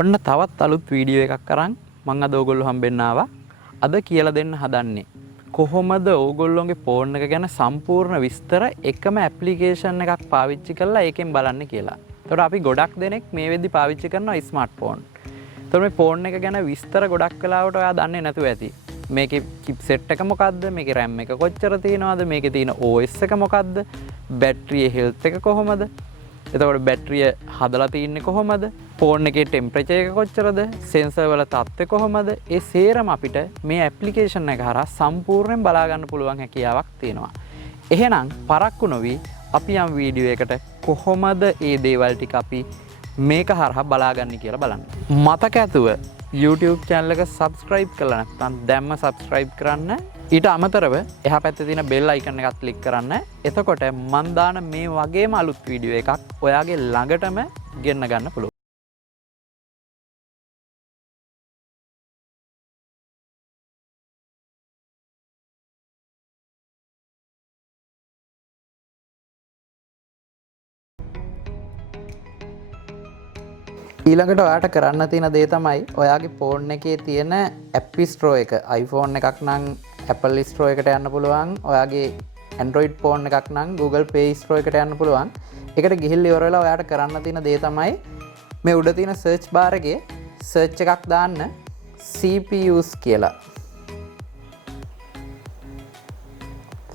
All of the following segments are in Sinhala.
ඔන්න තවත් අලුත් වීඩියෝ එකක් අරන් මම අද ඔයගොල්ලෝ හම්බෙන්න ආවා. අද කියලා දෙන්න හදන්නේ කොහොමද ඕගොල්ලෝගේ ෆෝන් එක ගැන සම්පූර්ණ විස්තර එකම ඇප්ලිකේෂන් එකක් පාවිච්චි කරලා ඒකෙන් බලන්න කියලා. ඒතකොට අපි ගොඩක් දෙනෙක් මේ වෙද්දි පාවිච්චි කරනවා ස්මාර්ට්ෆෝන්. ඒතකොට මේ ෆෝන් එක ගැන විස්තර ගොඩක් වෙලාවට ඔයා දන්නේ නැතුව ඇති. මේකේ චිප්සෙට් එක මොකද්ද? මේකේ RAM එක කොච්චර තියෙනවද? මේකේ තියෙන OS එක මොකද්ද? බැටරියේ හෙල්ත් එක කොහොමද? එතකොට බැටරිය හදලා තින්නේ කොහොමද? ෆෝන් එකේ ටෙම්පරේචර් එක කොච්චරද? සෙන්සර් වල තත්ත්වය කොහොමද? ඒ සේරම අපිට මේ ඇප්ලිකේෂන් එක හරහා සම්පූර්ණයෙන් බලා ගන්න පුළුවන් හැකියාවක් තියෙනවා. එහෙනම් පරක්කු නොවි අපි යම් වීඩියෝ එකට කොහොමද මේ දේවල් ටික අපි මේක හරහා බලාගන්නේ කියලා බලන්න. මතක ඇතුව YouTube channel එක subscribe කරලා නැත්නම් දැම්ම subscribe කරන්න. ඊට අමතරව එහා පැත්තේ තියෙන bell icon එකත් click කරන්න. එතකොට මම දාන මේ වගේම අලුත් වීඩියෝ එකක් ඔයාගේ ළඟටම ගෙන්න ගන්න පුළුවන්. ඊළඟට ඔයාට කරන්න තියෙන දේ තමයි ඔයාගේ ෆෝන් එකේ තියෙන App Store එක. iPhone එකක් නම් Apple Store එකට යන්න පුළුවන්. ඔයාගේ Android phone එකක් නම් Google Play Store එකට යන්න පුළුවන්. ඒකට ගිහිල්ලා ඉවර වෙලා ඔයාට කරන්න තියෙන දේ තමයි මේ උඩ තියෙන search bar එකේ search එකක් දාන්න CPUs කියලා.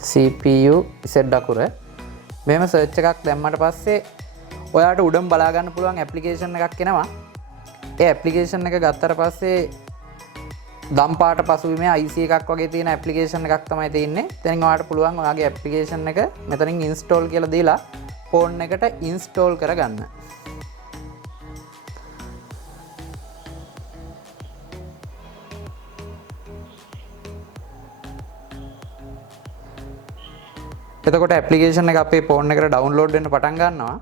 CPU ඉසෙඩ් අකුර. මෙහෙම search එකක් දැම්මට පස්සේ ඔයාට උඩම බලා ගන්න පුළුවන් ඇප්ලිකේෂන් එකක් එනවා. ඒ ඇප්ලිකේෂන් එක ගත්තට පස්සේ දම් පාට පසුබිමේ IC එකක් වගේ තියෙන ඇප්ලිකේෂන් එකක් තමයි තියෙන්නේ. එතනින් ඔයාට පුළුවන් ඔයාගේ ඇප්ලිකේෂන් එක මෙතනින් ඉන්ස්ටෝල් කියලා දීලා ෆෝන් එකට ඉන්ස්ටෝල් කරගන්න. එතකොට ඇප්ලිකේෂන් එක අපේ ෆෝන් එකට ඩවුන්ලෝඩ් වෙන්න පටන් ගන්නවා.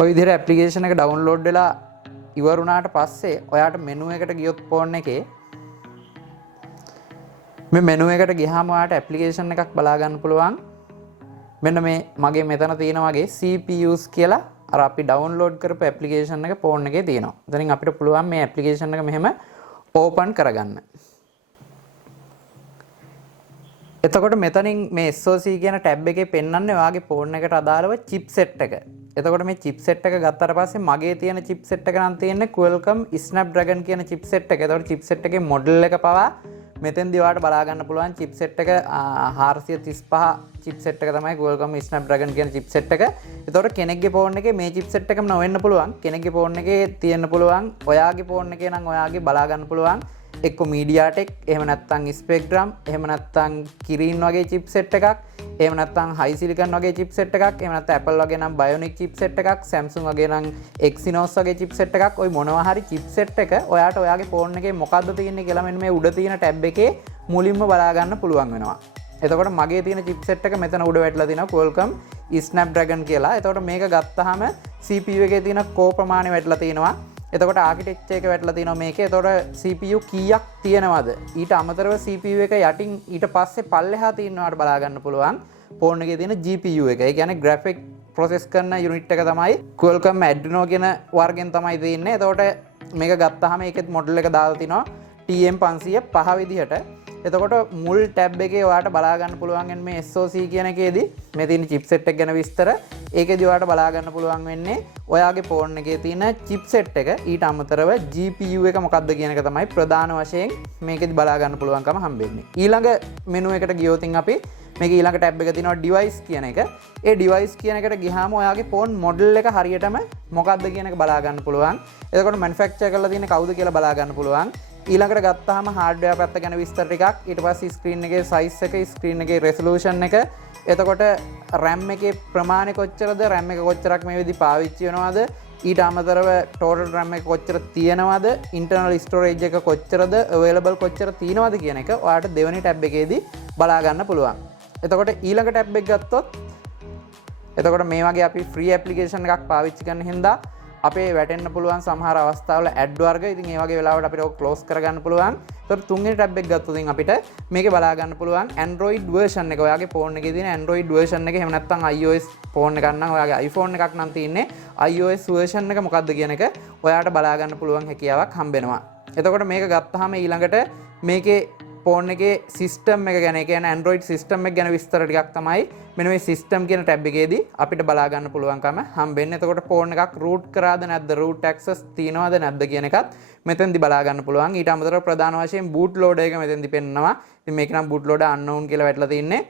ඔය විදිහට ඇප්ලිකේෂන් එක ඩවුන්ලෝඩ් වෙලා ඉවර වුණාට පස්සේ ඔයාට මෙනු එකට ගියොත් ෆෝන් එකේ මේ මෙනු එකට ගියාම ඔයාට ඇප්ලිකේෂන් එකක් බලා ගන්න පුළුවන්. මෙන්න මේ මගේ මෙතන තියෙන වගේ CPUs කියලා අර අපි ඩවුන්ලෝඩ් කරපු ඇප්ලිකේෂන් එක ෆෝන් එකේ තියෙනවා. එතනින් අපිට පුළුවන් මේ ඇප්ලිකේෂන් එක මෙහෙම ඕපන් කරගන්න. එතකොට මෙතනින් මේ SoC කියන ටැබ් එකේ පෙන්වන්නේ ඔයාගේ ෆෝන් එකට අදාළව chipset එක. එතකොට මේ chipset එක ගත්තාට පස්සේ මගේ තියෙන chipset එක නම් තියෙන්නේ Qualcomm Snapdragon කියන chipset එක. එතකොට chipset එකේ model එක පවා මෙතෙන්දී ඔයාලට බලා ගන්න පුළුවන්. chipset එක 435 chipset එක තමයි Qualcomm Snapdragon කියන chipset එක. එතකොට කෙනෙක්ගේ ෆෝන් එකේ මේ chipset එකම නොවෙන්න පුළුවන්. කෙනෙක්ගේ ෆෝන් එකේ තියෙන්න පුළුවන්. ඔයාගේ ෆෝන් එකේ නම් ඔයාගේ බලා ගන්න පුළුවන්. එක්ක MediaTek, එහෙම නැත්නම් Spectrum, එහෙම නැත්නම් Kirin වගේ chipset එකක්, එහෙම නැත්නම් HiSilicon වගේ chipset එකක්, එහෙම නැත්නම් Apple වගේ නම් Bionic chipset එකක්, Samsung වගේ නම් Exynos වගේ chipset එකක්. ওই මොනවා හරි chipset එක ඔයාට ඔයාගේ ෆෝන් එකේ මොකද්ද තියෙන්නේ කියලා මෙන්න මේ උඩ තියෙන ටැබ් එකේ මුලින්ම බලා ගන්න පුළුවන් වෙනවා. එතකොට මගේ තියෙන chipset එක මෙතන උඩ වැටලා තියෙනවා Qualcomm Snapdragon කියලා. එතකොට මේක ගත්තාම CPU එකේ තියෙන core ප්‍රමාණය වැටලා තියෙනවා. එතකොට ආකිටෙක්චර් එක වැටලා තියෙනවා මේකේ. එතකොට CPU කීයක් තියෙනවද? ඊට අමතරව CPU එක යටින් ඊට පස්සේ පල්ලෙහා තියෙනවාට බලා ගන්න පුළුවන්. ෆෝන් එකේ තියෙන GPU එක. ඒ කියන්නේ graphic process කරන unit එක තමයි Qualcomm Adreno කියන වර්ගෙන් තමයි තියෙන්නේ. එතකොට මේක ගත්තාම ඒකෙත් model එක දාලා තිනවා TM505 විදිහට. එතකොට මුල් ටැබ් එකේ ඔයාට බලා ගන්න පුළුවන් මේ SoC කියන එකේදී මේ තියෙන chipset එක ගැන විස්තර. ඒකේදී ඔයාට බලා ගන්න පුළුවන් වෙන්නේ ඔයාගේ ෆෝන් එකේ තියෙන chipset එක. ඊට අමතරව GPU එක මොකක්ද කියන එක තමයි ප්‍රධාන වශයෙන් මේකේදී බලා ගන්න පුළුවන්කම හම්බෙන්නේ. ඊළඟ මෙනු එකට ගියොත් අපි මේක ඊළඟ ටැබ් එක තියෙනවා device කියන එක. ඒ device කියන එකට ගියාම ඔයාගේ ෆෝන් model එක හරියටම මොකක්ද කියන එක බලා ගන්න පුළුවන්. එතකොට manufacture කරලා තියෙන්නේ කවුද කියලා බලා ගන්න පුළුවන්. ඊළඟට ගත්තාම hardware පැත්ත ගැන විස්තර ටිකක්, ඊට පස්සේ screen එකේ size එක, screen එකේ resolution එක, එතකොට RAM එකේ ප්‍රමාණය කොච්චරද, RAM එක කොච්චරක් මේ විදි පාවිච්චි වෙනවද, ඊට අමතරව total RAM එක කොච්චර තියෙනවද, internal storage එක කොච්චරද, available කොච්චර තියෙනවද කියන එක ඔයාලට දෙවෙනි ටැබ් එකේදී බලා ගන්න පුළුවන්. එතකොට ඊළඟ ටැබ් එක ගත්තොත් එතකොට මේ වගේ අපි free application එකක් පාවිච්චි කරන හින්දා අපේ වැටෙන්න පුළුවන් සමහර අවස්ථාවල ඇඩ් වර්ග. ඉතින් ඒ වගේ වෙලාවට අපිට ඔක ක්ලෝස් කරගන්න පුළුවන්. ඒතර තුන්වෙනි ටැබ් එක ගත්තොත් අපිට මේකේ බලා ගන්න පුළුවන් Android version එක. ඔයාගේ ෆෝන් එකේ තියෙන Android version එක. එහෙම නැත්නම් iOS ෆෝන් එකක් නම් ඔයාගේ iPhone එකක් නම් තියෙන්නේ iOS version එක මොකක්ද කියන එක ඔයාට බලා ගන්න පුළුවන් හැකියාවක් හම්බෙනවා. එතකොට මේක ගත්තාම ඊළඟට මේකේ ෆෝන් එකේ සිස්ටම් එක ගැන, ඒ කියන්නේ Android සිස්ටම් එක ගැන විස්තර ටිකක් තමයි මෙන්න මේ සිස්ටම් කියන ටැබ් එකේදී අපිට බලා ගන්න පුළුවන්කම හම්බෙන්නේ. එතකොට ෆෝන් එකක් රූට් කරාද නැද්ද, රූට් ඇක්සස් තියනවද නැද්ද කියන එකත් මෙතෙන්දි බලා ගන්න පුළුවන්. ඊට අමතරව ප්‍රධාන වශයෙන් boot loader එක මෙතෙන්දි පෙන්නනවා. ඉතින් මේක නම් boot loader unknown කියලා වැටලා තින්නේ.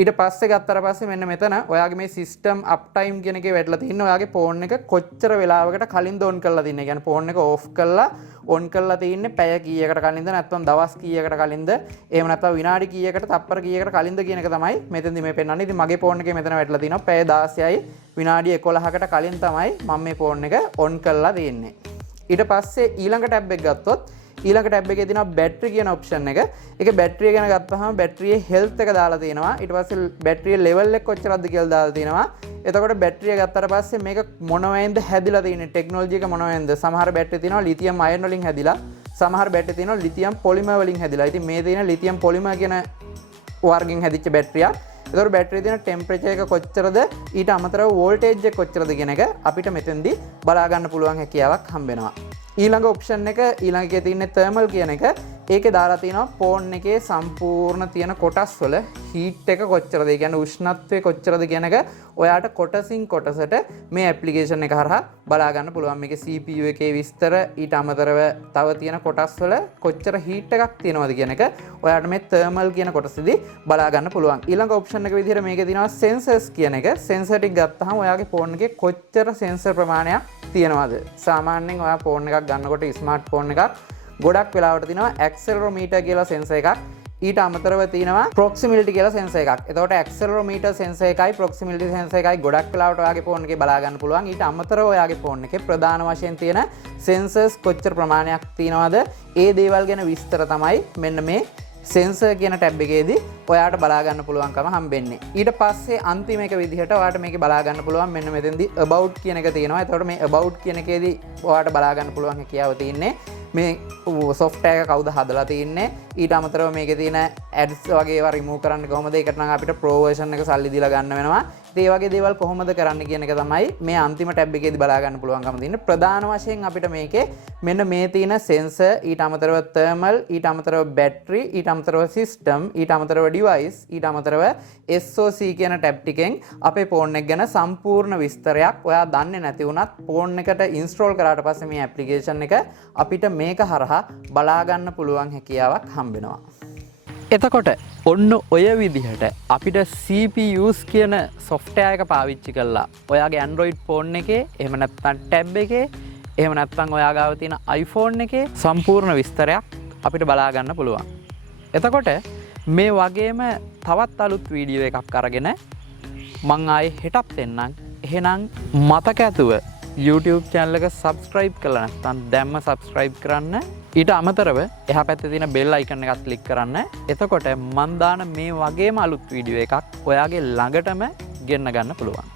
ඊට පස්සේ ගත්තට පස්සේ මෙන්න මෙතන ඔයාගේ මේ සිස්ටම් අප් ටයිම් කියන එකේ වැටලා තින්නේ ඔයාගේ ෆෝන් එක කොච්චර වෙලාවකට කලින්ද ඔන් කරලා තින්නේ. කියන්නේ ෆෝන් එක ඕෆ් කරලා ඔන් කරලා තින්නේ පැය කීයකට කලින්ද නැත්නම් දවස් කීයකට කලින්ද, එහෙම නැත්නම් විනාඩි කීයකට, තප්පර කීයකට කලින්ද කියන එක තමයි මෙතෙන්දි මේ පෙන්නන්නේ. ඉතින් මගේ ෆෝන් එකේ මෙතන වැටලා තිනවා පැය 16යි විනාඩි 11කට කලින් තමයි මම මේ ෆෝන් එක ඔන් කරලා තින්නේ. ඊට පස්සේ ඊළඟ ටැබ් එක ගත්තොත් ඊළඟ ටැබ් එකේ තියෙනවා බැටරි කියන ඔප්ෂන් එක. ඒකේ බැටරිය ගැන ගත්තාම බැටරියේ හෙල්ත් එක දාලා තියෙනවා. ඊට පස්සේ බැටරියේ ලෙවල් එක කොච්චරද කියලා දාලා තියෙනවා. එතකොට බැටරිය ගත්තට පස්සේ මේක මොන වයින්ද හැදිලා තියෙන්නේ, ටෙක්නොලොජි එක මොන වයින්ද. සමහර බැටරි තියෙනවා ලිතියම් අයන් වලින් හැදිලා, සමහර බැටරි තියෙනවා ලිතියම් පොලිමර් වලින් හැදිලා. ඉතින් මේ තියෙන ලිතියම් පොලිමර් කියන වර්ගෙන් හැදිච්ච බැටරියක්. එතකොට බැටරියේ තියෙන ටෙම්පරේචර් එක කොච්චරද, ඊට අමතරව වෝල්ටේජ් එක කොච්චරද කියන එක අපිට මෙතෙන්දී බලා ගන්න පුළුවන් හැකියාවක් හම්බෙනවා. ඊළඟ ඔප්ෂන් එක ඊළඟ එකේ තියෙන්නේ තර්මල් කියන එක. ඒකේ දාලා තියෙනවා ෆෝන් එකේ සම්පූර්ණ තියෙන කොටස් වල හීට් එක කොච්චරද, ඒ කියන්නේ උෂ්ණත්වය කොච්චරද කියන එක ඔයාට කොටසින් කොටසට මේ ඇප්ලිකේෂන් එක හරහා බලා ගන්න පුළුවන්. මේකේ CPU එකේ විස්තර, ඊට අමතරව තව තියෙන කොටස් වල කොච්චර හීට් එකක් තියෙනවද කියන එක ඔයාට මේ තර්මල් කියන කොටසේදී බලා ගන්න පුළුවන්. ඊළඟ ඔප්ෂන් එක විදිහට මේකේ තියෙනවා සෙන්සර්ස් කියන එක. සෙන්සර් ටික ගත්තාම ඔයාගේ ෆෝන් එකේ කොච්චර සෙන්සර් ප්‍රමාණයක් තියෙනවද. සාමාන්‍යයෙන් ඔයා ෆෝන් එකක් ගන්නකොට ස්මාර්ට් ෆෝන් එකක් ගොඩක් වෙලාවට තියෙනවා ඇක්සලරෝමීටර් කියලා සෙන්සර් එකක්. ඊට අමතරව තියෙනවා ප්‍රොක්සිමිලිටි කියලා සෙන්සර් එකක්. එතකොට ඇක්සලරෝමීටර් සෙන්සර් එකයි ප්‍රොක්සිමිලිටි සෙන්සර් එකයි ගොඩක් වෙලාවට ඔයාගේ ෆෝන් එකේ බලා ගන්න පුළුවන්. ඊට අමතරව ඔයාගේ ෆෝන් එකේ ප්‍රධාන වශයෙන් තියෙන සෙන්සර්ස් කොච්චර ප්‍රමාණයක් තියෙනවද, ඒ දේවල් ගැන විස්තර තමයි මෙන්න මේ සෙන්සර් කියන ටැබ් එකේදී ඔයාට බලා ගන්න පුළුවන්කම හම්බෙන්නේ. ඊට පස්සේ අන්තිම එක විදිහට ඔයාට මේකේ බලා ගන්න පුළුවන් මෙන්න මෙතෙන්දී about කියන එක තියෙනවා. එතකොට මේ about කියන එකේදී ඔයාට බලා ගන්න පුළුවන් හැකියාව තියෙන්නේ මේ software එක කවුද හදලා තින්නේ. ඊට අමතරව මේකේ තියෙන ads වගේ ඒවා remove කරන්න කොහොමද, ඒකට නම් අපිට pro version එක සල්ලි දීලා ගන්න වෙනවා. ඉතින් ඒ වගේ දේවල් කොහොමද කරන්න කියන එක තමයි මේ අන්තිම ටැබ් එකේදී බලා ගන්න පුළුවන්කම තියෙන්නේ. ප්‍රධාන වශයෙන් අපිට මේකේ මෙන්න මේ තියෙන sensor, ඊට අමතරව thermal, ඊට අමතරව battery, ඊට අමතරව system, ඊට අමතරව device, ඊට අමතරව SOC කියන ටැබ් ටිකෙන් අපේ ෆෝන් එක ගැන සම්පූර්ණ විස්තරයක් ඔයා දන්නේ නැති වුණත් ෆෝන් එකට ඉන්ස්ටෝල් කරාට පස්සේ මේ ඇප්ලිකේෂන් එක අපිට මේක හරහා බලා ගන්න පුළුවන් හැකියාවක් හම්බෙනවා. එතකොට ඔන්න ඔය විදිහට අපිට CPUs කියන software එක පාවිච්චි කරලා ඔයාගේ Android ෆෝන් එකේ, එහෙම නැත්නම් ටැබ් එකේ, එහෙම නැත්නම් ඔයා ගාව තියෙන iPhone එකේ සම්පූර්ණ විස්තරයක් අපිට බලා ගන්න පුළුවන්. එතකොට මේ වගේම තවත් අලුත් වීඩියෝ එකක් අරගෙන මං ආයේ හෙටත් එන්නම්. එහෙනම් මතක ඇතුව YouTube channel එක subscribe කරලා නැත්නම් දැම්ම subscribe කරන්න. ඊට අමතරව එහා පැත්තේ තියෙන bell icon එකත් click කරන්න. එතකොට මන් දාන මේ වගේම අලුත් වීඩියෝ එකක් ඔයාගේ ළඟටම ගෙන්න ගන්න පුළුවන්.